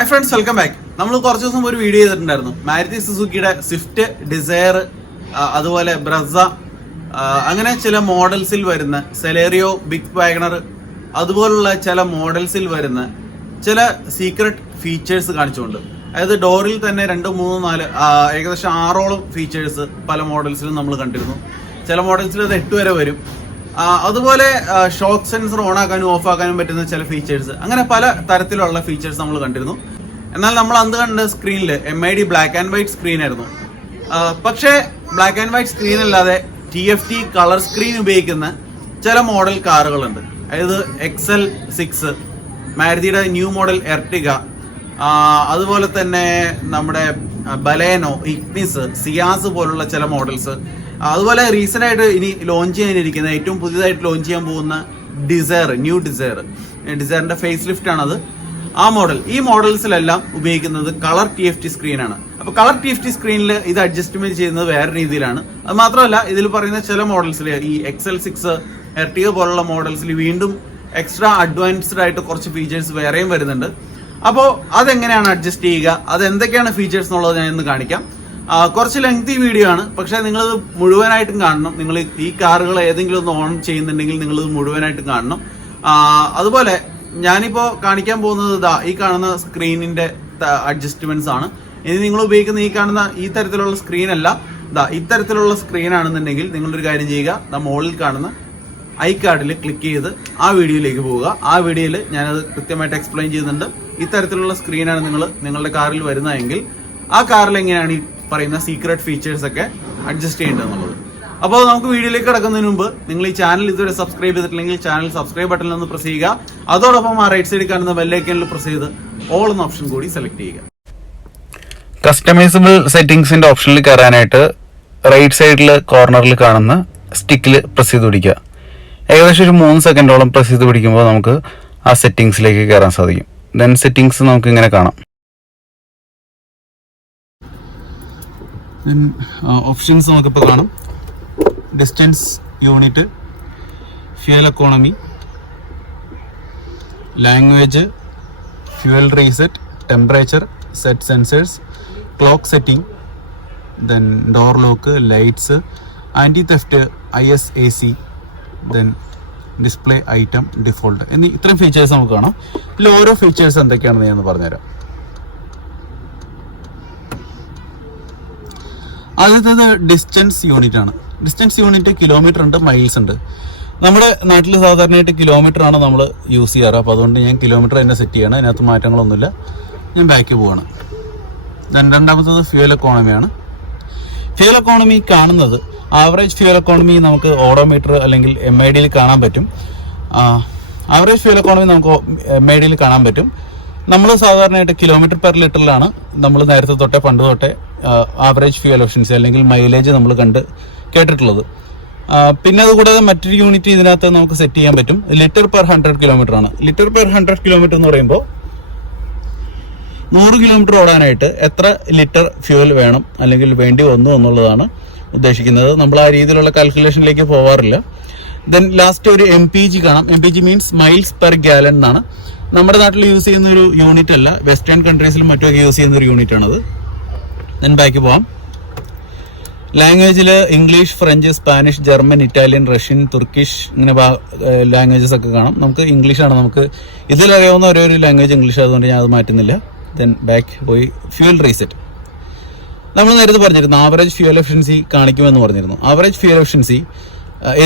Hi friends, welcome back. നമ്മൾ കുറച്ച് ദിവസം ഒരു വീഡിയോ ചെയ്തിട്ടുണ്ടായിരുന്നു. മാരുതി സുസുക്കിയുടെ സ്വിഫ്റ്റ്, ഡിസയർ, അതുപോലെ ബ്രസ, അങ്ങനെ ചില മോഡൽസിൽ വരുന്ന സെലേറിയോ, ബിഗ് വാഗണർ, അതുപോലുള്ള ചില മോഡൽസിൽ വരുന്ന ചില സീക്രട്ട് ഫീച്ചേഴ്സ് കാണിച്ചുകൊണ്ട്, അതായത് ഡോറിൽ തന്നെ 2, 3, 4 ഏകദേശം 6ഓളം ഫീച്ചേഴ്സ് പല മോഡൽസിലും നമ്മൾ കണ്ടിരുന്നു. ചില മോഡൽസിൽ അത് 8 വരെ വരും. അതുപോലെ ഷോക്ക് സെൻസർ ഓൺ ആക്കാനും ഓഫ് ആക്കാനും പറ്റുന്ന ചില ഫീച്ചേഴ്സ്, അങ്ങനെ പല തരത്തിലുള്ള ഫീച്ചേഴ്സ് നമ്മൾ കണ്ടിരുന്നു. എന്നാൽ നമ്മൾ അന്ന് കണ്ട സ്ക്രീനിൽ MID black and white screen ആയിരുന്നു. പക്ഷേ ബ്ലാക്ക് ആൻഡ് വൈറ്റ് സ്ക്രീൻ അല്ലാതെ TFT കളർ സ്ക്രീൻ ഉപയോഗിക്കുന്ന ചില മോഡൽ കാറുകളുണ്ട്. അതായത് XL6, മാരുതിയുടെ ന്യൂ മോഡൽ എർട്ടിഗ, അതുപോലെ തന്നെ നമ്മുടെ ബലേനോ, ഇഗ്നിസ്, സിയാസ് പോലുള്ള ചില മോഡൽസ്, അതുപോലെ റീസെന്റ് ആയിട്ട് ഇനി ലോഞ്ച് ചെയ്യാനിരിക്കുന്ന ഏറ്റവും പുതിയതായിട്ട് ലോഞ്ച് ചെയ്യാൻ പോകുന്ന ന്യൂ ഡിസയറിന്റെ ഫേസ് ലിഫ്റ്റ് ആണത്. ആ മോഡൽ, ഈ മോഡൽസിലെല്ലാം ഉപയോഗിക്കുന്നത് കളർ TFT സ്ക്രീനാണ്. അപ്പൊ കളർ TFT സ്ക്രീനിൽ ഇത് അഡ്ജസ്റ്റ്മെന്റ് ചെയ്യുന്നത് വേറെ രീതിയിലാണ്. അത് മാത്രമല്ല, ഇതിൽ പറയുന്ന ചില മോഡൽസിൽ, ഈ XL6, എർട്ടിഗ പോലുള്ള മോഡൽസിൽ വീണ്ടും എക്സ്ട്രാ അഡ്വാൻസ്ഡ് ആയിട്ട് കുറച്ച് ഫീച്ചേഴ്സ് വേറെയും വരുന്നുണ്ട്. അപ്പോൾ അതെങ്ങനെയാണ് അഡ്ജസ്റ്റ് ചെയ്യുക, അത് എന്തൊക്കെയാണ് ഫീച്ചേഴ്സ് എന്നുള്ളത് ഞാൻ ഇന്ന് കാണിക്കാം. കുറച്ച് ലെങ്തി വീഡിയോ ആണ്, പക്ഷെ നിങ്ങളിത് മുഴുവനായിട്ടും കാണണം. നിങ്ങൾ ഈ കാറുകൾ ഏതെങ്കിലും ഒന്ന് ഓൺ ചെയ്യുന്നുണ്ടെങ്കിൽ നിങ്ങളിത് മുഴുവനായിട്ടും കാണണം. അതുപോലെ ഞാനിപ്പോൾ കാണിക്കാൻ പോകുന്നത് ഈ കാണുന്ന സ്ക്രീനിന്റെ അഡ്ജസ്റ്റ്മെന്റ്സ് ആണ്. ഇനി നിങ്ങൾ ഉപയോഗിക്കുന്ന ഈ കാണുന്ന ഈ തരത്തിലുള്ള സ്ക്രീൻ അല്ല, ഇത്തരത്തിലുള്ള സ്ക്രീൻ ആണെന്നുണ്ടെങ്കിൽ നിങ്ങളൊരു കാര്യം ചെയ്യുക, മുകളിൽ കാണുന്ന ഐകാർഡിൽ ക്ലിക്ക് ചെയ്ത് ആ വീഡിയോയിലേക്ക് പോവുക. ആ വീഡിയോയിൽ ഞാനത് കൃത്യമായിട്ട് എക്സ്പ്ലെയിൻ ചെയ്യുന്നുണ്ട്. ഇത്തരത്തിലുള്ള സ്ക്രീനാണ് നിങ്ങളുടെ കാറിൽ വരുന്നതെങ്കിൽ ആ കാറിൽ എങ്ങനെയാണ് ഈ പറയുന്ന സീക്രട്ട് ഫീച്ചേഴ്സ് ഒക്കെ അഡ്ജസ്റ്റ് ചെയ്യേണ്ടതെന്നുള്ളത്. അപ്പോൾ നമുക്ക് വീഡിയോയിലേക്ക് കിടക്കുന്നതിന് മുമ്പ് നിങ്ങൾ ഈ ചാനൽ ഇതുവരെ സബ്സ്ക്രൈബ് ചെയ്തിട്ടില്ലെങ്കിൽ ചാനൽ സബ്സ്ക്രൈബ് ബട്ടണിൽ ഒന്ന് പ്രസ് ചെയ്യുക. അതോടൊപ്പം ആ റൈറ്റ് സൈഡിൽ കാണുന്ന ബെല്ലൈക്കനിൽ പ്രസ് ചെയ്ത് ഓൾ എന്ന ഓപ്ഷൻ കൂടി സെലക്ട് ചെയ്യുക. കസ്റ്റമൈസബിൾ സെറ്റിംഗ്സിന്റെ ഓപ്ഷനിൽ കയറാനായിട്ട് റൈറ്റ് സൈഡിൽ കോർണറിൽ കാണുന്ന സ്റ്റിക്കിൽ പ്രസ് ചെയ്ത് പിടിക്കുക. ഏകദേശം ഒരു 3 സെക്കൻഡോളം പ്രസ് ചെയ്ത് പിടിക്കുമ്പോൾ നമുക്ക് ആ സെറ്റിംഗ്സിലേക്ക് കയറാൻ സാധിക്കും. ദെൻ സെറ്റിംഗ്സ് നമുക്ക് ഇങ്ങനെ കാണാം. ഓപ്ഷൻസ് നമുക്കിപ്പോൾ കാണാം. Distance unit, fuel economy, language, fuel reset, temperature, set sensors, clock setting, then door lock, lights, anti theft, ISAC, then display item, default എന്നീ ഇത്രയും ഫീച്ചേഴ്സ് നമുക്ക് കാണാം. ഇതിൽ ഓരോ ഫീച്ചേഴ്സ് എന്തൊക്കെയാണെന്ന് ഞാൻ പറഞ്ഞുതരാം. ആദ്യത്തേത് ഡിസ്റ്റൻസ് യൂണിറ്റ് ആണ്. ഡിസ്റ്റൻസ് യൂണിറ്റ് കിലോമീറ്റർ ഉണ്ട്, മൈൽസ് ഉണ്ട്. നമ്മുടെ നാട്ടിൽ സാധാരണയായിട്ട് കിലോമീറ്റർ ആണ് നമ്മൾ യൂസ് ചെയ്യാറ്. അപ്പോൾ അതുകൊണ്ട് ഞാൻ കിലോമീറ്റർ തന്നെ സെറ്റ് ചെയ്യണം. അതിനകത്ത് മാറ്റങ്ങളൊന്നുമില്ല. ഞാൻ ബാക്ക് പോവാണ്. രണ്ടാമത്തത് ഫ്യൂൽ എക്കോണമിയാണ്. ഫ്യൂൽ എക്കോണമി കാണുന്നത്, ആവറേജ് ഫ്യൂൽ എക്കോണമി നമുക്ക് ഓഡോമീറ്റർ അല്ലെങ്കിൽ MIDയിൽ കാണാൻ പറ്റും. ആവറേജ് ഫ്യൂൽ എക്കോണമി നമുക്ക് MIDയിൽ കാണാൻ പറ്റും. നമ്മൾ സാധാരണയായിട്ട് കിലോമീറ്റർ പെർ ലിറ്ററിലാണ് നമ്മൾ നേരത്തെ പണ്ട് തൊട്ടേ ആവറേജ് ഫ്യൂൽ എഫിഷ്യൻസി അല്ലെങ്കിൽ മൈലേജ് നമ്മൾ കേട്ടിട്ടുള്ളത്. പിന്നെ അതുകൂടാതെ മറ്റൊരു യൂണിറ്റ് ഇതിനകത്ത് നമുക്ക് സെറ്റ് ചെയ്യാൻ പറ്റും. ലിറ്റർ പെർ 100 കിലോമീറ്റർ ആണ്. ലിറ്റർ പെർ 100 കിലോമീറ്റർ എന്ന് പറയുമ്പോൾ 100 കിലോമീറ്റർ ഓടാനായിട്ട് എത്ര ലിറ്റർ ഫ്യൂൽ വേണം അല്ലെങ്കിൽ വേണ്ടി വന്നു എന്നുള്ളതാണ് ഉദ്ദേശിക്കുന്നത്. നമ്മൾ ആ രീതിയിലുള്ള കാൽക്കുലേഷനിലേക്ക് പോവാറില്ല. ദെൻ ലാസ്റ്റ് ഒരു MPG കാണാം. MPG means miles per gallon എന്നാണ്. നമ്മുടെ നാട്ടിൽ യൂസ് ചെയ്യുന്ന ഒരു യൂണിറ്റ് അല്ല, വെസ്റ്റേൺ കൺട്രീസിലും മറ്റൊക്കെ യൂസ് ചെയ്യുന്ന ഒരു യൂണിറ്റ് ആണത്. ദെൻ ബാക്ക് പോവാം. ലാംഗ്വേജിൽ English, French, Spanish, German, Italian, Russian, Turkish ഇങ്ങനെ ലാംഗ്വേജസ് ഒക്കെ കാണാം. നമുക്ക് ഇംഗ്ലീഷാണ് നമുക്ക് ഇതിലറിയാവുന്ന ഒരു ലാംഗ്വേജ് ഇംഗ്ലീഷ്, അതുകൊണ്ട് ഞാൻ അത് മാറ്റുന്നില്ല. ദെൻ ബാക്ക് പോയി ഫ്യൂൽ റീസെറ്റ്. നമ്മൾ നേരത്തെ പറഞ്ഞിരുന്നു ആവറേജ് ഫ്യൂൽ എഫിഷ്യൻസി കാണിക്കുമെന്ന് പറഞ്ഞിരുന്നു. ആവറേജ് ഫ്യൂൽ എഫിഷ്യൻസി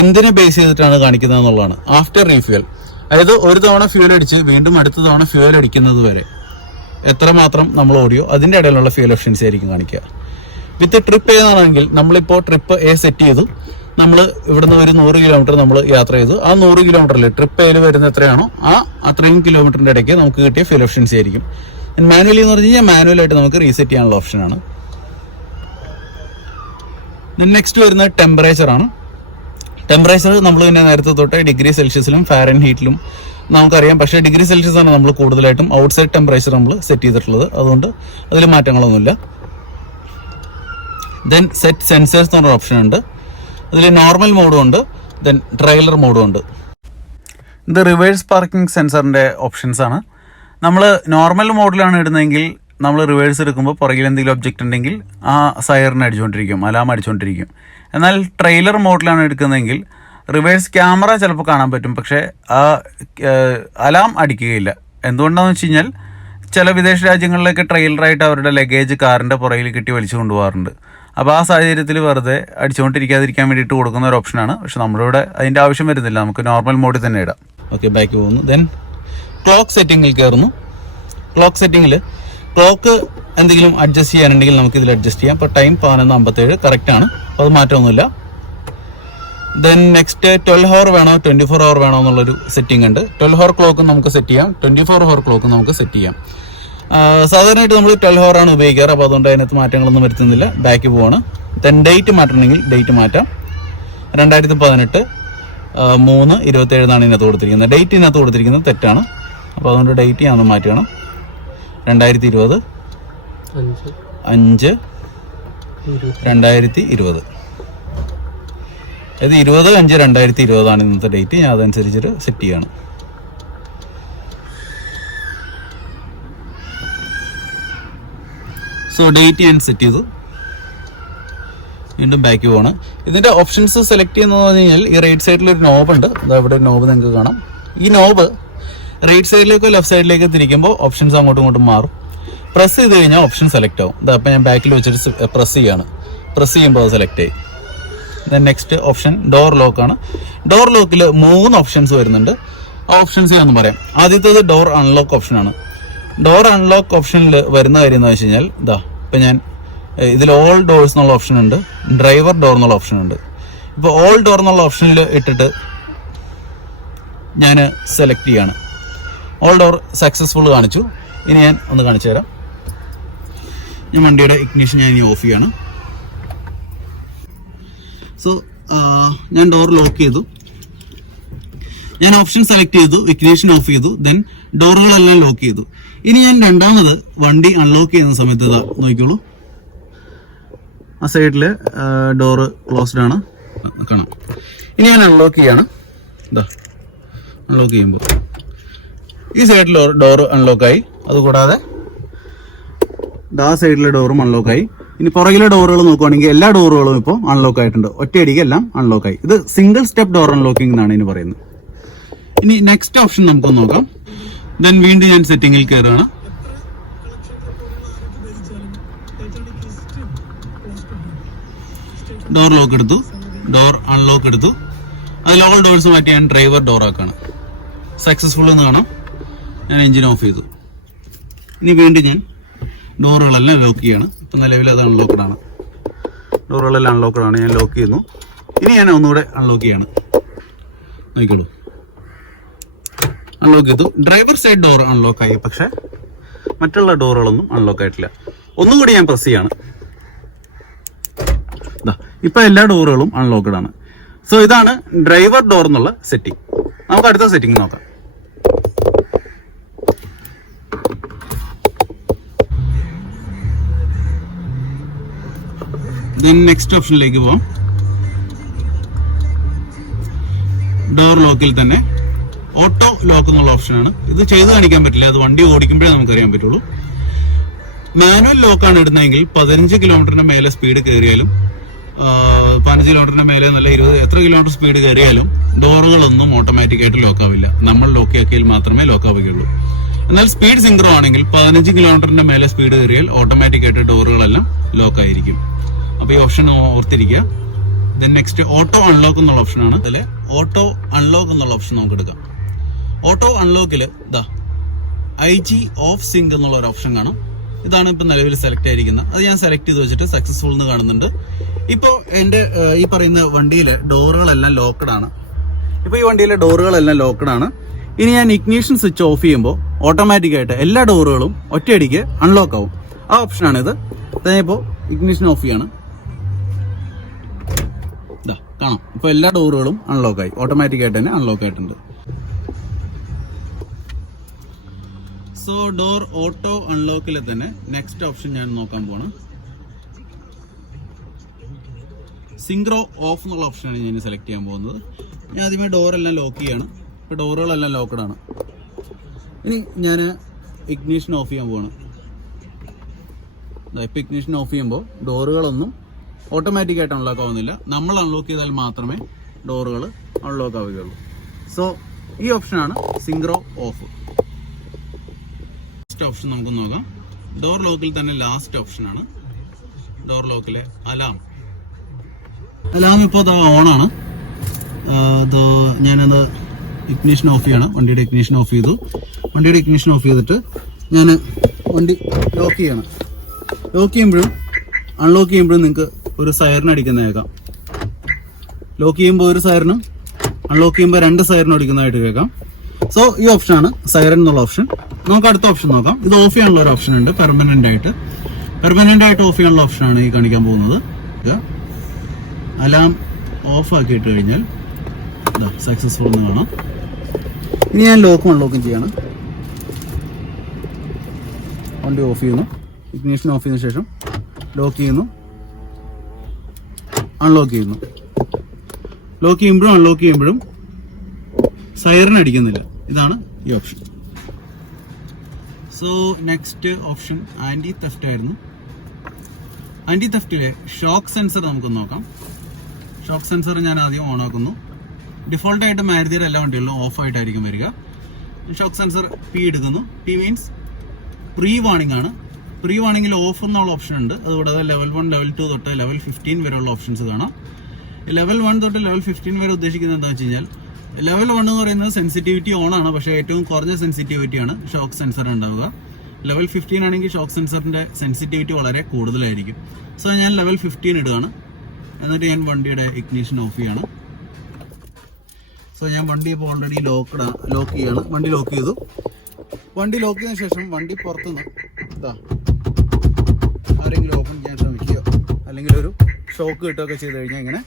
എന്തിനെ ബേസ് ചെയ്തിട്ടാണ് കാണിക്കുന്നത് എന്നുള്ളതാണ്. ആഫ്റ്റർ റീഫ്യൂൽ, അതായത് ഒരു തവണ ഫ്യൂൽ അടിച്ച് വീണ്ടും അടുത്ത തവണ ഫ്യൂൽ അടിക്കുന്നത് വരെ എത്രമാത്രം നമ്മൾ ഓടിയോ അതിന്റെ ഇടയിലുള്ള ഫ്യൂൽ എഫിഷ്യൻസി ആയിരിക്കും കാണിക്കുക. വിത്ത് ട്രിപ്പ് A എന്നാണെങ്കിൽ നമ്മളിപ്പോൾ ട്രിപ്പ് A സെറ്റ് ചെയ്തു. നമ്മൾ ഇവിടുന്ന് ഒരു 100 കിലോമീറ്റർ നമ്മൾ യാത്ര ചെയ്തു. ആ 100 കിലോമീറ്ററിൽ ട്രിപ്പ് Aയിൽ വരുന്ന എത്രയാണോ അത്രയും കിലോമീറ്ററിന്റെ ഇടയ്ക്ക് നമുക്ക് കിട്ടിയ ഫ്യൂൽ എഫിഷ്യൻസി ആയിരിക്കും. മാനുവലി എന്ന് പറഞ്ഞു കഴിഞ്ഞാൽ മാനുവലായിട്ട് നമുക്ക് റീസെറ്റ് ചെയ്യാനുള്ള ഓപ്ഷനാണ്. നെക്സ്റ്റ് വരുന്നത് ടെമ്പറേച്ചർ ആണ്. ടെമ്പറേച്ചർ നമ്മൾ പിന്നെ നേരത്തെ തൊട്ട് ഡിഗ്രി സെൽഷ്യസിലും ഫാരൻഹീറ്റിലും നമുക്കറിയാം. പക്ഷേ ഡിഗ്രി സെൽഷ്യസ് ആണ് നമ്മൾ കൂടുതലായിട്ടും ഔട്ട്സൈഡ് ടെമ്പറേച്ചർ നമ്മൾ സെറ്റ് ചെയ്തിട്ടുള്ളത്. അതുകൊണ്ട് അതിൽ മാറ്റങ്ങളൊന്നുമില്ല. ദെൻ സെറ്റ് സെൻസേഴ്സ് എന്ന് പറഞ്ഞ ഓപ്ഷൻ ഉണ്ട്. അതിൽ നോർമൽ മോഡും ഉണ്ട്, ദെൻ ട്രെയിലർ മോഡും ഉണ്ട്. ഇത് റിവേഴ്സ് പാർക്കിംഗ് സെൻസറിൻ്റെ ഓപ്ഷൻസ് ആണ്. നമ്മൾ നോർമൽ മോഡിലാണ് ഇടുന്നതെങ്കിൽ നമ്മൾ റിവേഴ്സ് എടുക്കുമ്പോൾ പുറകിൽ എന്തെങ്കിലും ഒബ്ജക്റ്റ് ഉണ്ടെങ്കിൽ ആ സൈറിന് അടിച്ചുകൊണ്ടിരിക്കും, അലാം അടിച്ചുകൊണ്ടിരിക്കും. എന്നാൽ ട്രെയിലർ മോഡിലാണ് എടുക്കുന്നതെങ്കിൽ റിവേഴ്സ് ക്യാമറ ചിലപ്പോൾ കാണാൻ പറ്റും, പക്ഷേ ആ അലാം അടിക്കുകയില്ല. എന്തുകൊണ്ടാണെന്ന് വെച്ച് കഴിഞ്ഞാൽ ചില വിദേശ രാജ്യങ്ങളിലൊക്കെ ട്രെയിലറായിട്ട് അവരുടെ ലഗേജ് കാറിൻ്റെ പുറകിൽ കെട്ടി വലിച്ചു കൊണ്ടുപോകാറുണ്ട്. അപ്പോൾ ആ സാഹചര്യത്തിൽ വെറുതെ അടിച്ചുകൊണ്ടിരിക്കാതിരിക്കാൻ വേണ്ടിയിട്ട് കൊടുക്കുന്ന ഒരു ഓപ്ഷനാണ്. പക്ഷെ നമ്മുടെ ഇവിടെ അതിൻ്റെ ആവശ്യം വരുന്നില്ല, നമുക്ക് നോർമൽ മോഡിൽ തന്നെ ഇടാം. ഓക്കെ, ബാക്ക് പോകുന്നു. ദെൻ ക്ലോക്ക് സെറ്റിങ്ങിൽ കയറുന്നു. ക്ലോക്ക് സെറ്റിങ്ങിൽ ക്ലോക്ക് എന്തെങ്കിലും അഡ്ജസ്റ്റ് ചെയ്യാനുണ്ടെങ്കിൽ നമുക്ക് ഇതിൽ അഡ്ജസ്റ്റ് ചെയ്യാം. ഇപ്പോൾ ടൈം 11:57 കറക്റ്റാണ്, അപ്പോൾ അത് മാറ്റമൊന്നുമില്ല. ദെൻ നെക്സ്റ്റ് 12 hour വേണോ 24 hour വേണോ എന്നുള്ളൊരു സെറ്റിംഗ് ഉണ്ട്. 12 hour ക്ലോക്ക് നമുക്ക് സെറ്റ് ചെയ്യാം, 24 hour ക്ലോക്ക് നമുക്ക് സെറ്റ് ചെയ്യാം. സാധാരണയായിട്ട് നമ്മൾ 12 hour ആണ് ഉപയോഗിക്കാറ്, അപ്പോൾ അതുകൊണ്ട് അതിനകത്ത് മാറ്റങ്ങളൊന്നും വരുത്തുന്നില്ല. ബാക്ക് പോവാണ്. ദെൻ ഡേറ്റ് മാറ്റണമെങ്കിൽ ഡേറ്റ് മാറ്റാം. 2018 3/27 ഇതിനകത്ത് കൊടുത്തിരിക്കുന്നത്. ഡേറ്റ് ഇതിനകത്ത് കൊടുത്തിരിക്കുന്നത് തെറ്റാണ്, അപ്പോൾ അതുകൊണ്ട് ഡേറ്റ് ഞാൻ മാറ്റുകയാണ്. 2020 5/2020. ഇത് 20/5/2020 ഇന്നത്തെ ഡേറ്റ്. ഞാൻ അതനുസരിച്ചിട്ട് സെറ്റ് ചെയ്യാണ്. സോ ഡേറ്റ് ഞാൻ സെറ്റ് ചെയ്തു. വീണ്ടും ബാക്ക് പോവാണ്. ഇതിന്റെ ഓപ്ഷൻസ് സെലക്ട് ചെയ്യുന്നതെന്ന് പറഞ്ഞു കഴിഞ്ഞാൽ ഈ റൈറ്റ് സൈഡിൽ ഒരു നോബ് ഉണ്ട്. ഇവിടെ നോബ് നിങ്ങൾക്ക് കാണാം. ഈ നോബ് റൈറ്റ് സൈഡിലേക്കോ ലെഫ്റ്റ് സൈഡിലേക്കോ തിരിക്കുമ്പോൾ ഓപ്ഷൻസ് അങ്ങോട്ടും ഇങ്ങോട്ടും മാറും. പ്രസ് ചെയ്ത് കഴിഞ്ഞാൽ ഓപ്ഷൻ സെലക്ട് ആവും. ഇതപ്പോൾ ഞാൻ ബാക്കിൽ വെച്ചിട്ട് പ്രസ് ചെയ്യാണ്. പ്രസ് ചെയ്യുമ്പോൾ അത് സെലക്ട് ആയി. ദെൻ നെക്സ്റ്റ് ഓപ്ഷൻ ഡോർ ലോക്കാണ്. ഡോർ ലോക്കിൽ 3 ഓപ്ഷൻസ് വരുന്നുണ്ട്. ആ ഓപ്ഷൻസ് ഞാൻ ഒന്ന് പറയാം. ആദ്യത്തേത് ഡോർ അൺലോക്ക് ഓപ്ഷനാണ്. ഡോർ അൺലോക്ക് ഓപ്ഷനിൽ വരുന്ന കാര്യം എന്ന് വെച്ച് കഴിഞ്ഞാൽ ഇപ്പം ഞാൻ ഇതിൽ ഓൾ ഡോർസ് എന്നുള്ള ഓപ്ഷൻ ഉണ്ട്, ഡ്രൈവർ ഡോർ എന്നുള്ള ഓപ്ഷൻ ഉണ്ട്. ഇപ്പോൾ ഓൾ ഡോർ എന്നുള്ള ഓപ്ഷനിൽ ഇട്ടിട്ട് ഞാൻ സെലക്ട് ചെയ്യാണ്. ഓൾ ഡോർ സക്സസ്ഫുൾ കാണിച്ചു. ഇനി ഞാൻ ഒന്ന് കാണിച്ചു തരാം. ഞാൻ വണ്ടിയുടെ ഇഗ്നിഷൻ ഞാൻ ഇനി ഓഫ് ചെയ്യാണ്. സോ ഞാൻ ഡോർ ലോക്ക് ചെയ്തു. ഞാൻ ഓപ്ഷൻ സെലക്ട് ചെയ്തു, ഇഗ്നിഷൻ ഓഫ് ചെയ്തു, ദെൻ ഡോറുകളെല്ലാം ലോക്ക് ചെയ്തു. ഇനി ഞാൻ രണ്ടാമത് വണ്ടി അൺലോക്ക് ചെയ്യുന്ന സമയത്ത് നോക്കിക്കോളൂ, ആ സൈഡിൽ ഡോറ് ക്ലോസ്ഡ് ആണ് കാണാം. ഇനി ഞാൻ അൺലോക്ക് ചെയ്യാണ്. അൺലോക്ക് ചെയ്യുമ്പോൾ ഈ സൈഡിൽ ഡോറ് അൺലോക്കായി. അതുകൂടാതെ ആ സൈഡിലെ ഡോറും അൺലോക്കായി. ഇനി പുറകിലെ ഡോറുകൾ നോക്കുവാണെങ്കിൽ എല്ലാ ഡോറുകളും ഇപ്പോൾ അൺലോക്ക് ആയിട്ടുണ്ട്. ഒറ്റയടിക്ക് എല്ലാം അൺലോക്കായി. ഇത് സിംഗിൾ സ്റ്റെപ്പ് ഡോർ അൺലോക്കിംഗ് എന്നാണ് ഇതിന് പറയുന്നത്. ഇനി നെക്സ്റ്റ് ഓപ്ഷൻ നമുക്കൊന്ന് നോക്കാം. ദെൻ വീണ്ടും ഞാൻ സെറ്റിംഗിൽ കയറുകയാണ്. ഡോർ ലോക്ക് എടുത്തു, ഡോർ അൺലോക്ക് എടുത്തു. അതിൽ ഓൾ ഡോർസ് മാറ്റി ഞാൻ ഡ്രൈവർ ഡോർ ആക്കാണ്. സക്സസ്ഫുൾ എന്ന് കാണാം. ഞാൻ എഞ്ചിൻ ഓഫ് ചെയ്തു. ഇനി വീണ്ടും ഞാൻ ഡോറുകളെല്ലാം ലോക്ക് ചെയ്യാണ്. ഇപ്പം നിലവിൽ അത് അൺലോക്ക്ഡ് ആണ്. ഡോറുകളെല്ലാം അൺലോക്ക്ഡ് ആണ്. ഞാൻ ലോക്ക് ചെയ്യുന്നു. ഇനി ഞാൻ ഒന്നുകൂടെ അൺലോക്ക് ചെയ്യാണ്. നോക്കിക്കോളൂ, അൺലോക്ക് ചെയ്തു. ഡ്രൈവർ സൈഡ് ഡോർ അൺലോക്ക് ആയി, പക്ഷെ മറ്റുള്ള ഡോറുകളൊന്നും അൺലോക്ക് ആയിട്ടില്ല. ഒന്നുകൂടി ഞാൻ പ്രസ് ചെയ്യാണ്. ഇപ്പൊ എല്ലാ ഡോറുകളും അൺലോക്ക്ഡ് ആണ്. സോ ഇതാണ് ഡ്രൈവർ ഡോർ എന്നുള്ള സെറ്റിംഗ്. നമുക്ക് അടുത്ത സെറ്റിംഗ് നോക്കാം. ദെൻ നെക്സ്റ്റ് ഓപ്ഷനിലേക്ക് പോവാം. ഡോർ ലോക്കിൽ തന്നെ ഓട്ടോ ലോക്ക് എന്നുള്ള ഓപ്ഷനാണ്. ഇത് ചെയ്ത് കാണിക്കാൻ പറ്റില്ല, അത് വണ്ടി ഓടിക്കുമ്പോഴേ നമുക്കറിയാൻ പറ്റുള്ളൂ. മാനുവൽ ലോക്കാണ് ഇടുന്നതെങ്കിൽ 15 കിലോമീറ്ററിന് മേലെ സ്പീഡ് കയറിയാലും 15 കിലോമീറ്ററിന് മേലെ നല്ല 20 എത്ര കിലോമീറ്റർ സ്പീഡ് കയറിയാലും ഡോറുകളൊന്നും ഓട്ടോമാറ്റിക്കായിട്ട് ലോക്കാവില്ല. നമ്മൾ ലോക്ക് ആക്കിയാൽ മാത്രമേ ലോക്കാവുകയുള്ളൂ. എന്നാൽ സ്പീഡ് സിംഗ്രോ ആണെങ്കിൽ 15 കിലോമീറ്ററിന്റെ മേലെ സ്പീഡ് കയറിയാൽ ഓട്ടോമാറ്റിക്കായിട്ട് ഡോറുകളെല്ലാം ലോക്ക് ആയിരിക്കും. അപ്പോൾ ഈ ഓപ്ഷൻ ഓർത്തിരിക്കുക. ദെൻ നെക്സ്റ്റ് ഓട്ടോ അൺലോക്ക് എന്നുള്ള ഓപ്ഷനാണ്. അതിൽ ഓട്ടോ അൺലോക്ക് എന്നുള്ള ഓപ്ഷൻ നമുക്ക് എടുക്കാം. ഓട്ടോ അൺലോക്കിൽ IG ഓഫ് സിങ്ക് എന്നുള്ള ഒരു ഓപ്ഷൻ കാണും. ഇതാണ് ഇപ്പം നിലവിൽ സെലക്ട് ആയിരിക്കുന്നത്. അത് ഞാൻ സെലക്ട് ചെയ്ത് വെച്ചിട്ട് സക്സസ്ഫുൾ എന്ന് കാണുന്നുണ്ട്. ഇപ്പോൾ എൻ്റെ ഈ പറയുന്ന വണ്ടിയിലെ ഡോറുകളെല്ലാം ലോക്ക്ഡ് ആണ്. ഇപ്പോൾ ഈ വണ്ടിയിലെ ഡോറുകളെല്ലാം ലോക്ക്ഡ് ആണ്. ഇനി ഞാൻ ഇഗ്നിഷൻ സ്വിച്ച് ഓഫ് ചെയ്യുമ്പോൾ ഓട്ടോമാറ്റിക്കായിട്ട് എല്ലാ ഡോറുകളും ഒറ്റയടിക്ക് അൺലോക്ക് ആവും. ആ ഓപ്ഷനാണിത്. ഇപ്പോൾ ഇഗ്നിഷൻ ഓഫ് ചെയ്യാണ്. കാണാം, ഇപ്പോൾ എല്ലാ ഡോറുകളും അൺലോക്കായി, ഓട്ടോമാറ്റിക്കായിട്ട് തന്നെ അൺലോക്ക് ആയിട്ടുണ്ട്. സോ ഡോർ ഓട്ടോ അൺലോക്കിൽ തന്നെ നെക്സ്റ്റ് ഓപ്ഷൻ ഞാൻ നോക്കാൻ പോണ്. സിംഗ്രോ ഓഫ് എന്നുള്ള ഓപ്ഷനാണ് ഞാൻ സെലക്ട് ചെയ്യാൻ പോകുന്നത്. ഞാൻ ആദ്യമേ ഡോറെല്ലാം ലോക്ക് ചെയ്യാണ്. ഇപ്പോൾ ഡോറുകളെല്ലാം ലോക്ക്ഡ് ആണ്. ഇനി ഞാൻ ഇഗ്നിഷൻ ഓഫ് ചെയ്യാൻ പോവാണ്. ഇപ്പം ഇഗ്നിഷൻ ഓഫ് ചെയ്യുമ്പോൾ ഡോറുകളൊന്നും ഓട്ടോമാറ്റിക് ആയിട്ട് അൺലോക്ക് ആവുന്നില്ല. നമ്മൾ അൺലോക്ക് ചെയ്താൽ മാത്രമേ ഡോറുകൾ അൺലോക്ക് ആവുകയുള്ളൂ. സോ ഈ ഓപ്ഷനാണ് സിങ്ക്രോ ഓഫ്. ലാസ്റ്റ് ഓപ്ഷൻ നമുക്ക് നോക്കാം. ഡോർ ലോക്കിൽ തന്നെ ലാസ്റ്റ് ഓപ്ഷനാണ് ഡോർ ലോക്കിലെ അലാം. അലാം ഇപ്പോൾ ഓണാണ്. അത് ഞാനത് ഇഗ്നിഷൻ ഓഫ് ചെയ്യണം. വണ്ടിയുടെ ഇഗ്നിഷൻ ഓഫ് ചെയ്തു. വണ്ടിയുടെ ഇഗ്നിഷൻ ഓഫ് ചെയ്തിട്ട് ഞാൻ വണ്ടി ലോക്ക് ചെയ്യണം. ലോക്ക് ചെയ്യുമ്പോഴും അൺലോക്ക് ചെയ്യുമ്പോഴും നിങ്ങൾക്ക് ഒരു സൈറൻ അടിക്കുന്ന കേൾക്കാം. ലോക്ക് ചെയ്യുമ്പോൾ ഒരു സൈറനും അൺലോക്ക് ചെയ്യുമ്പോൾ 2 സൈറനും അടിക്കുന്നതായിട്ട് കേൾക്കാം. സോ ഈ ഓപ്ഷനാണ് സൈറൻ എന്നുള്ള ഓപ്ഷൻ. നമുക്ക് അടുത്ത ഓപ്ഷൻ നോക്കാം. ഇത് ഓഫ് ചെയ്യാനുള്ള ഒരു ഓപ്ഷൻ ഉണ്ട്. പെർമനന്റ് ആയിട്ട് ഓഫ് ചെയ്യാനുള്ള ഓപ്ഷനാണ് ഈ കാണിക്കാൻ പോകുന്നത്. അലാം ഓഫ് ആക്കിയിട്ട് കഴിഞ്ഞാൽ സക്സസ്ഫുൾ എന്ന് കാണാം. ഇനി ഞാൻ ലോക്കും അൺലോക്കും ചെയ്യണം. വണ്ടി ഓഫ് ചെയ്യുന്നു. ഇഗ്നിഷൻ ഓഫ് ചെയ്തതിനു ശേഷം ലോക്ക് ചെയ്യുന്നു, അൺലോക്ക് ചെയ്യുന്നു. ലോക്ക് ചെയ്യുമ്പോഴും അൺലോക്ക് ചെയ്യുമ്പോഴും സൈറൻ അടിക്കുന്നില്ല. ഇതാണ് ഈ option. So next option anti theft ആയിരുന്നു. ആന്റി തെഫ്റ്റിലെ ഷോക്ക് സെൻസർ നമുക്ക് നോക്കാം. ഷോക്ക് സെൻസർ ഞാൻ ആദ്യം ഓൺ ആക്കുന്നു. ഡിഫോൾട്ടായിട്ട് മാരുതിയുടെ എല്ലാ വണ്ടികളിലും ഓഫ് ആയിട്ടായിരിക്കും വരിക. ഷോക്ക് സെൻസർ പി എടുക്കുന്നു. പി മീൻസ് പ്രീ വാണിംഗ് ആണ്. പ്രീ വാണിംഗിൽ ഓഫ് എന്നുള്ള ഓപ്ഷൻ ഉണ്ട്. അതുകൂടാതെ ലെവൽ 1, ലെവൽ 2 തൊട്ട് ലെവൽ 15 വരെയുള്ള ഓപ്ഷൻസ് കാണാം. ലെവൽ 1 തൊട്ട് ലെവൽ 15 വരെ ഉദ്ദേശിക്കുന്നത് എന്താ വെച്ച് കഴിഞ്ഞാൽ ലെവൽ 1 എന്ന് പറയുന്നത് സെൻസിറ്റിവിറ്റി ഓൺ ആണ്, പക്ഷേ ഏറ്റവും കുറഞ്ഞ സെൻസിറ്റിവിറ്റിയാണ് ഷോക്ക് സെൻസർ ഉണ്ടാവുക. ലെവൽ 15 ആണെങ്കിൽ ഷോക്ക് സെൻസറിന്റെ സെൻസിറ്റിവിറ്റി വളരെ കൂടുതലായിരിക്കും. സോ ഞാൻ ലെവൽ 15 ഇടുകയാണ്. എന്നിട്ട് ഞാൻ വണ്ടിയുടെ ഇഗ്നിഷൻ ഓഫ് ചെയ്യാണ്. സോ ഞാൻ വണ്ടി ഇപ്പോൾ ഓൾറെഡി ലോക്ക് ചെയ്യാണ്. വണ്ടി ലോക്ക് ചെയ്തു. വണ്ടി ലോക്ക് ചെയ്തതിനു ശേഷം വണ്ടി പുറത്തുനിന്ന് ആരെങ്കിലും ഓപ്പൺ ചെയ്യാൻ ശ്രമിക്കുകയോ അല്ലെങ്കിൽ ഒരു ഷോക്ക് കിട്ടുകയൊക്കെ ചെയ്ത് കഴിഞ്ഞാൽ ഇങ്ങനെ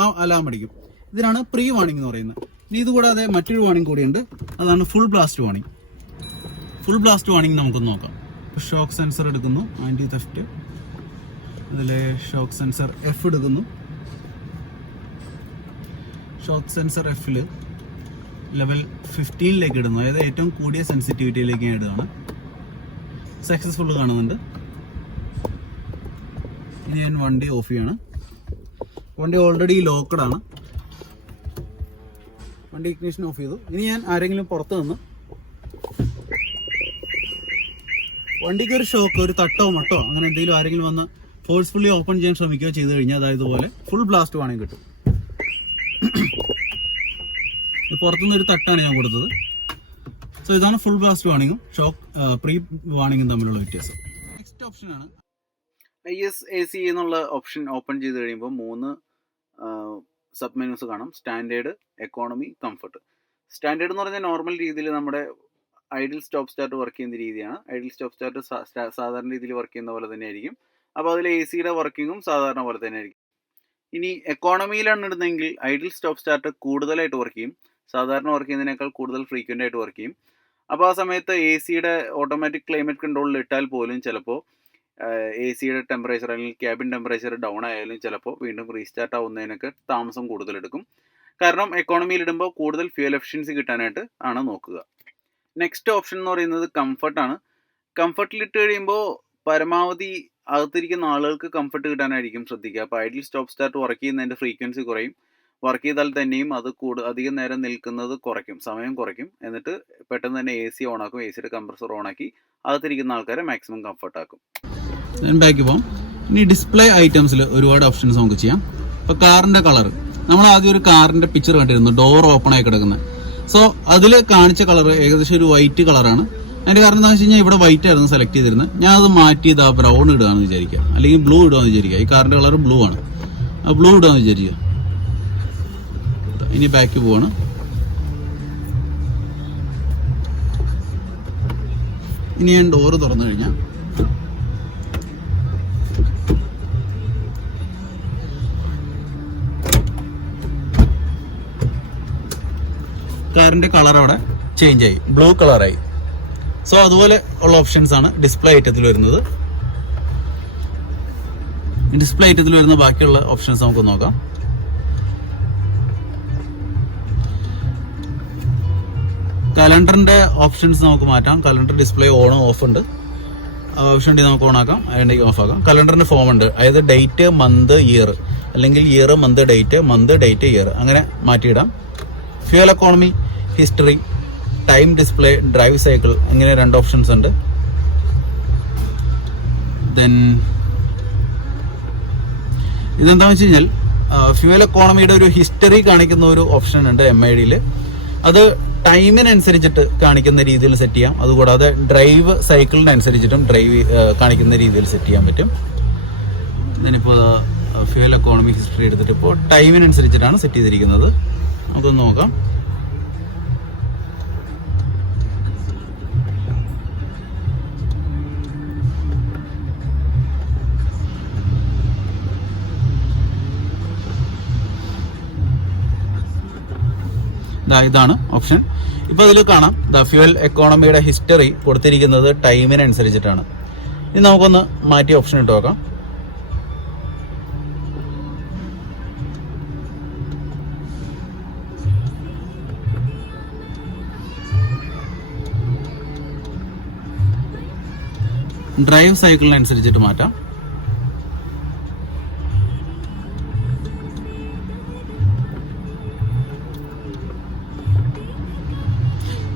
ആ അലാം അടിക്കും. ഇതിനാണ് പ്രീ വാണിംഗ് എന്ന് പറയുന്നത്. ഇനി ഇതുകൂടാതെ മറ്റൊരു വാണിംഗ് കൂടിയുണ്ട്. അതാണ് full blast warning. Full blast warning നമുക്കൊന്ന് നോക്കാം. ഷോക്ക് സെൻസർ എടുക്കുന്നു. ആന്റി തെഫ്റ്റ് അതിലെ ഷോക്ക് സെൻസർ എഫ് എടുക്കുന്നു. ഷോക്ക് സെൻസർ എഫിൽ ലെവൽ 15ലേക്ക് ഇടുന്നു. അതായത് ഏറ്റവും കൂടിയ സെൻസിറ്റിവിറ്റിയിലേക്ക് ഞാൻ ഇടുകയാണ്. സക്സസ്ഫുൾ കാണുന്നുണ്ട്. ഇനി ഞാൻ വണ്ടി ഓഫ് ചെയ്യാണ്. വണ്ടി ഓൾറെഡി ലോക്കഡ് ആണ്. വണ്ടി ഇഗ്നിഷൻ ഓഫ് ചെയ്തു. ഇനി ഞാൻ ആരെങ്കിലും പുറത്ത് നിന്ന് വണ്ടിക്ക് ഒരു ഷോക്ക്, ഒരു തട്ടോ മട്ടോ അങ്ങനെ എന്തെങ്കിലും ആരെങ്കിലും വന്ന് ഫോഴ്സ്ഫുള്ളി ഓപ്പൺ ചെയ്യാൻ ശ്രമിക്കുകയോ ചെയ്ത് കഴിഞ്ഞാൽ അതായത് പോലെ ഫുൾ ബ്ലാസ്റ്റ് വാണിംഗ് കിട്ടും. പുറത്തുനിന്ന് ഒരു തട്ടാണ് ഞാൻ കൊടുത്തത്. സോ ഇതാണ് ഫുൾ ബ്ലാസ്റ്റ് വാണിംഗും ഷോക്ക് പ്രീ വാണിംഗും തമ്മിലുള്ള വ്യത്യാസം. നെക്സ്റ്റ് ഓപ്ഷനാണ് ISAC എന്നുള്ള ഓപ്ഷൻ. ഓപ്പൺ ചെയ്ത് കഴിയുമ്പോൾ 3 സബ് മെനൂസ് കാണാം. Standard, economy, comfort. സ്റ്റാൻഡേർഡ് എന്ന് പറഞ്ഞാൽ നോർമൽ രീതിയിൽ നമ്മുടെ ഐഡിൽ സ്റ്റോപ്പ് സ്റ്റാർട്ട് വർക്ക് ചെയ്യുന്ന രീതിയാണ്. ഐഡിൽ സ്റ്റോപ്പ് സ്റ്റാർട്ട് സാധാരണ രീതിയിൽ വർക്ക് ചെയ്യുന്ന പോലെ തന്നെ ആയിരിക്കും. അപ്പോൾ അതിൽ AC-യുടെ വർക്കിങ്ങും സാധാരണ പോലെ തന്നെ ആയിരിക്കും. ഇനി എക്കോണമിയിലാണ് ഇടുന്നതെങ്കിൽ ഐഡിൽ സ്റ്റോപ്പ് സ്റ്റാർട്ട് കൂടുതലായിട്ട് വർക്ക് ചെയ്യും. സാധാരണ വർക്ക് ചെയ്യുന്നതിനേക്കാൾ കൂടുതൽ ഫ്രീക്വൻ്റ് ആയിട്ട് വർക്ക് ചെയ്യും. അപ്പോൾ ആ സമയത്ത് AC-യുടെ ഓട്ടോമാറ്റിക് ക്ലൈമറ്റ് കൺട്രോളിൽ ഇട്ടാൽ പോലും ചിലപ്പോൾ AC-യുടെ ടെമ്പറേച്ചർ അല്ലെങ്കിൽ ക്യാബിൻ ടെമ്പറേച്ചർ ഡൗൺ ആയാലും ചിലപ്പോൾ വീണ്ടും റീസ്റ്റാർട്ട് ആവുന്നതിനൊക്കെ താമസം കൂടുതലെടുക്കും. കാരണം എക്കോണമിയിൽ ഇടുമ്പോൾ കൂടുതൽ ഫ്യൂൽ എഫിഷ്യൻസി കിട്ടാനായിട്ട് ആണ് നോക്കുക. നെക്സ്റ്റ് ഓപ്ഷൻ എന്ന് പറയുന്നത് കംഫർട്ടാണ്. കംഫർട്ടിലിട്ട് കഴിയുമ്പോൾ പരമാവധി അകത്തിരിക്കുന്ന ആളുകൾക്ക് കംഫർട്ട് കിട്ടാനായിരിക്കും ശ്രദ്ധിക്കുക. അപ്പോൾ ഐഡിൽ സ്റ്റോപ്പ് സ്റ്റാർട്ട് വർക്ക് ചെയ്യുന്നതിൻ്റെ ഫ്രീക്വൻസി കുറയും. വർക്ക് ചെയ്താൽ തന്നെയും അത് അധികം നേരം നിൽക്കുന്നത് കുറയ്ക്കും, സമയം കുറയ്ക്കും. എന്നിട്ട് പെട്ടെന്ന് തന്നെ AC ഓണാക്കും. AC-യുടെ കംപ്രസർ ഓണാക്കി അകത്തിരിക്കുന്ന ആൾക്കാരെ മാക്സിമം കംഫർട്ടാക്കും. ബാക്കി പോകാം. ഇനി ഡിസ്പ്ലേ ഐറ്റംസിൽ ഒരുപാട് ഓപ്ഷൻസ് നമുക്ക് ചെയ്യാം. ഇപ്പോൾ കാറിൻ്റെ കളർ, നമ്മൾ ആദ്യം ഒരു കാറിൻ്റെ പിക്ചർ കണ്ടിരുന്നു, ഡോർ ഓപ്പൺ ആയി കിടക്കുന്നത്. സോ അതിൽ കാണിച്ച കളർ ഏകദേശം ഒരു വൈറ്റ് കളറാണ്. അതിൻ്റെ കാരണം എന്താണെന്ന് വെച്ച് കഴിഞ്ഞാൽ ഇവിടെ വൈറ്റ് ആയിരുന്നു സെലക്ട് ചെയ്തിരുന്നത്. ഞാൻ അത് മാറ്റി ഇതാ ബ്രൗൺ ഇടുകയെന്ന് വിചാരിക്കുക, അല്ലെങ്കിൽ ബ്ലൂ ഇടുകയെന്ന് വിചാരിക്കുക. ഈ കാറിൻ്റെ കളർ ബ്ലൂ ആണ്. ആ ബ്ലൂ ഇടുകയെന്ന് വിചാരിക്കുക. ഇനി ബാക്ക് പോവാണ്. ഇനി ഞാൻ ഡോറ് തുറന്നു കഴിഞ്ഞാൽ കാറിന്റെ കളർ അവിടെ ചേഞ്ച് ആയി, ബ്ലൂ കളറായി. സോ അതുപോലെ ഉള്ള ഓപ്ഷൻസ് ആണ് ഡിസ്പ്ലേ ഐറ്റത്തിൽ വരുന്നത്. ഡിസ്പ്ലേ ഐറ്റത്തിൽ വരുന്ന ബാക്കിയുള്ള ഓപ്ഷൻസ് നമുക്ക് നോക്കാം. കലണ്ടറിന്റെ ഓപ്ഷൻസ് നമുക്ക് മാറ്റാം. കലണ്ടർ ഡിസ്പ്ലേ ഓൺ ഓഫ് ഉണ്ട്. ഓപ്ഷൻ ഉണ്ടെങ്കിൽ നമുക്ക് ഓൺ ആക്കാം, അല്ലെങ്കിൽ ഓഫ് ആക്കാം. കലണ്ടറിന്റെ ഫോം ഉണ്ട്, അതായത് ഡേറ്റ്, മന്ത്, ഇയർ, അല്ലെങ്കിൽ ഇയർ, മന്ത്, ഡേറ്റ്, ഇയർ, അങ്ങനെ മാറ്റിയിടാം. Fuel economy, history, time display, drive cycle, അങ്ങനെ 2 ഓപ്ഷൻസ് ഉണ്ട്. ദെൻ ഇതെന്താണെന്ന് വെച്ച് കഴിഞ്ഞാൽ ഫ്യൂൽ എക്കോണമിയുടെ ഒരു ഹിസ്റ്ററി കാണിക്കുന്ന ഒരു ഓപ്ഷൻ ഉണ്ട് MIDയിൽ. അത് ടൈമിനനുസരിച്ചിട്ട് കാണിക്കുന്ന രീതിയിൽ സെറ്റ് ചെയ്യാം. അതുകൂടാതെ ഡ്രൈവ് സൈക്കിളിനനുസരിച്ചിട്ടും കാണിക്കുന്ന രീതിയിൽ സെറ്റ് ചെയ്യാൻ പറ്റും. ഞാനിപ്പോൾ ഫ്യൂൽ എക്കോണമി ഹിസ്റ്ററി എടുത്തിട്ട് ഇപ്പോൾ ടൈമിനനുസരിച്ചിട്ടാണ് സെറ്റ് ചെയ്തിരിക്കുന്നത്. നമുക്കൊന്ന് നോക്കാം. ഇതാണ് ഓപ്ഷൻ. ഇപ്പൊ അതിൽ കാണാം ഫ്യൂൽ എക്കോണമിയുടെ ഹിസ്റ്ററി കൊടുത്തിരിക്കുന്നത് ടൈമിനനുസരിച്ചിട്ടാണ്. ഇനി നമുക്കൊന്ന് മാറ്റി ഓപ്ഷൻ ഇട്ട് നോക്കാം. ഡ്രൈവ് സൈക്കിളിനനുസരിച്ചിട്ട് മാറ്റാം.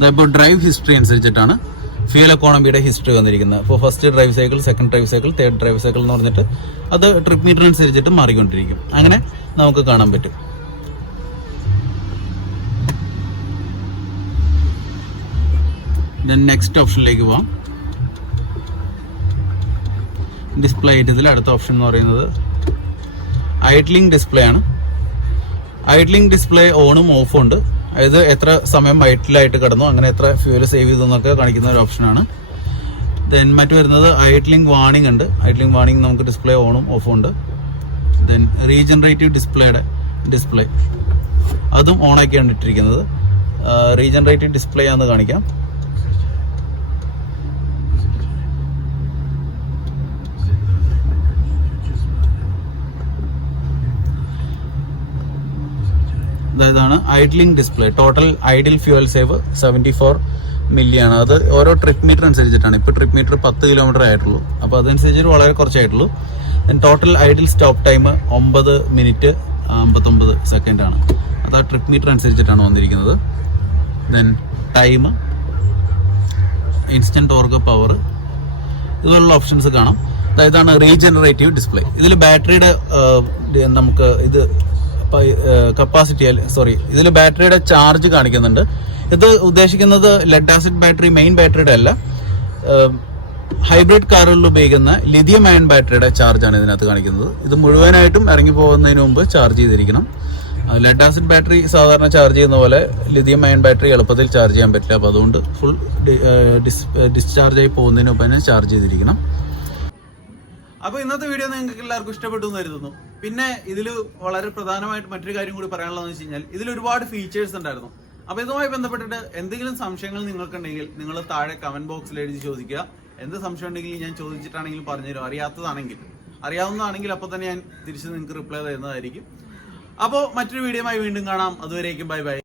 ഇപ്പോൾ ഡ്രൈവ് ഹിസ്റ്ററി അനുസരിച്ചിട്ടാണ് ഫ്യൂൽ എക്കോണമിയുടെ ഹിസ്റ്ററി വന്നിരിക്കുന്നത്. ഇപ്പോൾ first drive cycle, second drive cycle, third drive cycle എന്ന് പറഞ്ഞിട്ട് അത് ട്രിപ്പ് മീറ്റർ അനുസരിച്ചിട്ട് മാറിക്കൊണ്ടിരിക്കും. അങ്ങനെ നമുക്ക് കാണാൻ പറ്റും. ദെൻ നെക്സ്റ്റ് ഓപ്ഷനിലേക്ക് പോവാം. ഡിസ്പ്ലേ ഐറ്റത്തിൽ അടുത്ത ഓപ്ഷൻ എന്ന് പറയുന്നത് ഐഡ്ലിംഗ് ഡിസ്പ്ലേ ആണ്. ഐഡ്ലിംഗ് ഡിസ്പ്ലേ ഓണും ഓഫും ഉണ്ട്. അതായത് എത്ര സമയം ഐഡ്ലായിട്ട് കിടന്നു, അങ്ങനെ എത്ര ഫ്യൂൽ സേവ് ചെയ്തു എന്നൊക്കെ കാണിക്കുന്ന ഒരു ഓപ്ഷനാണ്. ദെൻ മറ്റു വരുന്നത് ഐഡ്ലിംഗ് വാർണിംഗ് ഉണ്ട്. ഐഡ്ലിംഗ് വാർണിംഗ് നമുക്ക് ഡിസ്പ്ലേ ഓണും ഓഫും ഉണ്ട്. ദെൻ റീജനറേറ്റീവ് ഡിസ്പ്ലേ അതും ഓണാക്കിയാണ് ഇട്ടിരിക്കുന്നത്. റീജനറേറ്റീവ് ഡിസ്പ്ലേ ആണെന്ന് കാണിക്കാം. ഇതാണ് idling display. Total idle fuel save 74 milli ആണ്. അത് ഓരോ ട്രിപ്പ് മീറ്റർ അനുസരിച്ചിട്ടാണ്. ഇപ്പോൾ ട്രിപ്പ് മീറ്റർ 10 കിലോമീറ്റർ ആയിട്ടുള്ളൂ, അപ്പോൾ അതനുസരിച്ചിട്ട് വളരെ കുറച്ചായിട്ടുള്ളൂ. Total idle stop time 9 minute 59 second ആണ്. അത് ആ ട്രിപ്പ് മീറ്റർ അനുസരിച്ചിട്ടാണ് വന്നിരിക്കുന്നത്. Then time, instant torque, power, ഇതുപോലുള്ള ഓപ്ഷൻസ് കാണാം. ഇതാണ് റീജനറേറ്റീവ് ഡിസ്പ്ലേ. ഇതിൽ ബാറ്ററിയുടെ നമുക്ക് ഇത് ഇതിൽ ബാറ്ററിയുടെ ചാർജ് കാണിക്കുന്നുണ്ട്. ഇത് ഉദ്ദേശിക്കുന്നത് ലെഡ് ആസിഡ് ബാറ്ററി, മെയിൻ ബാറ്ററിയുടെ അല്ല. ഹൈബ്രിഡ് കാറുകളിൽ ഉപയോഗിക്കുന്ന ലിഥിയം അയൺ ബാറ്ററിയുടെ ചാർജാണ് ഇതിനകത്ത് കാണിക്കുന്നത്. ഇത് മുഴുവനായിട്ടും ഇറങ്ങി പോകുന്നതിന് മുമ്പ് ചാർജ് ചെയ്തിരിക്കണം. ലെഡ് ആസിഡ് ബാറ്ററി സാധാരണ ചാർജ് ചെയ്യുന്ന പോലെ ലിഥിയം അയൺ ബാറ്ററി എളുപ്പത്തിൽ ചാർജ് ചെയ്യാൻ പറ്റില്ല. അപ്പോൾ അതുകൊണ്ട് ഫുൾ ഡിസ്ചാർജ് ആയി പോകുന്നതിന് മുമ്പ് തന്നെ ചാർജ് ചെയ്തിരിക്കണം. അപ്പൊ ഇന്നത്തെ വീഡിയോ നിങ്ങൾക്ക് എല്ലാവർക്കും ഇഷ്ടപ്പെട്ടു എന്ന് കരുതുന്നു. പിന്നെ ഇതിൽ വളരെ പ്രധാനമായിട്ട് മറ്റൊരു കാര്യം കൂടി പറയാനുള്ളതെന്ന് വെച്ച് കഴിഞ്ഞാൽ ഇതിൽ ഒരുപാട് ഫീച്ചേഴ്സ് ഉണ്ടായിരുന്നു. അപ്പൊ ഇതുമായി ബന്ധപ്പെട്ടിട്ട് എന്തെങ്കിലും സംശയങ്ങൾ നിങ്ങൾക്കുണ്ടെങ്കിൽ നിങ്ങൾ താഴെ കമന്റ് ബോക്സിൽ എഴുതി ചോദിക്കുക. എന്ത് സംശയം ഉണ്ടെങ്കിലും ഞാൻ ചോദിച്ചിട്ടാണെങ്കിലും പറഞ്ഞുതരും. അറിയാവുന്നതാണെങ്കിൽ അപ്പൊ തന്നെ ഞാൻ തിരിച്ച് നിങ്ങൾക്ക് റിപ്ലൈ തരുന്നതായിരിക്കും. അപ്പോൾ മറ്റൊരു വീഡിയോയുമായി വീണ്ടും കാണാം. അതുവരേക്കും ബൈ ബൈ.